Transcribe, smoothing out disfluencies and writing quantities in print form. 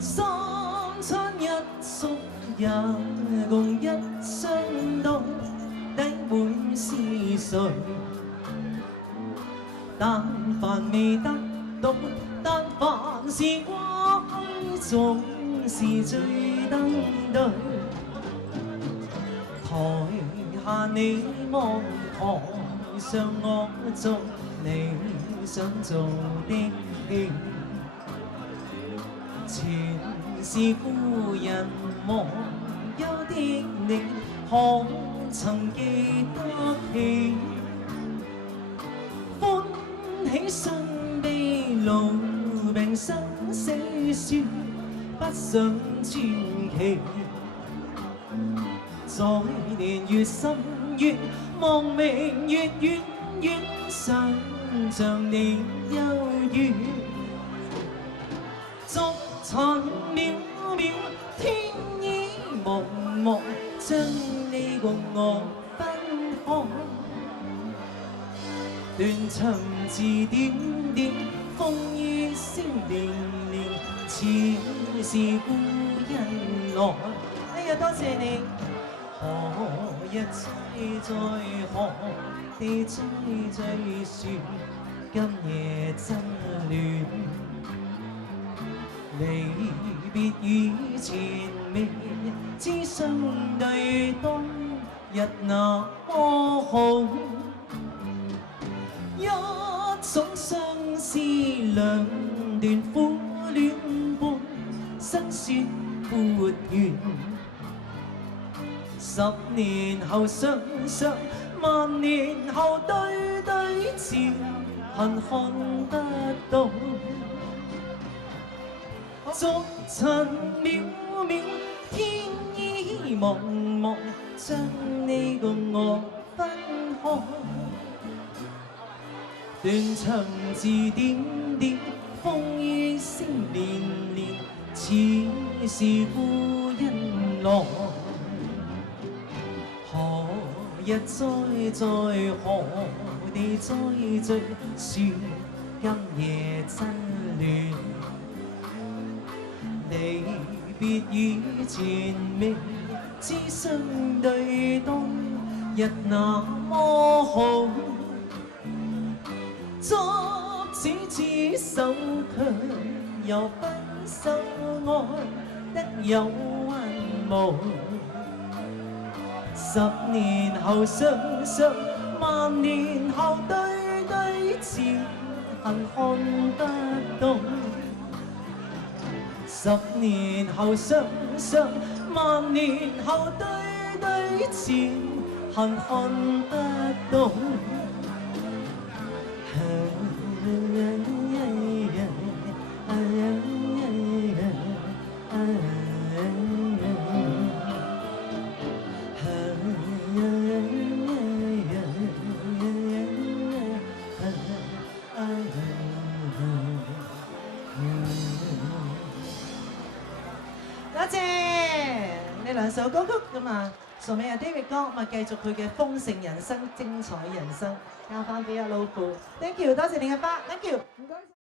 三餐一宿也共一雙刀，低會是誰？但凡未得到，但凡是過去，總是最登對。台下你望，台上我做你想做的戲。前是故人忘憂的你，可曾記得起？歡喜傷悲老病生死說，不想傳奇。在年月深越望明月遠遠，想像你憂鬱。逐塵渺渺，天意茫茫，將你共我分開。斷腸字點點，風雨聲連連，似是故人來。哎呀，多謝你！何日再在何地再說，今夜真戀。離別以前未知相對，當日那麼好。一種相思兩段苦戀伴，新雪撥緣。10年後相相，萬年後對對照，恨看得到。逐塵渺渺，天意茫茫，將你共我分開。斷腸字點點，風雨聲連連，似是故人來。何日再何地再聚，說今夜真戀。離別以前未知相對，當日那麼好。作此只手強，又不受愛得有還無。10年後相相，萬年後對對照，恨看得到。10年後相相，萬年後對對照，恨看得到。多謝呢兩首歌曲咁啊，送俾阿 David 哥，咁啊繼續佢嘅豐盛人生、精彩人生，交翻俾阿老父。Thank you， 多謝你嘅花 ，Thank you， 唔該。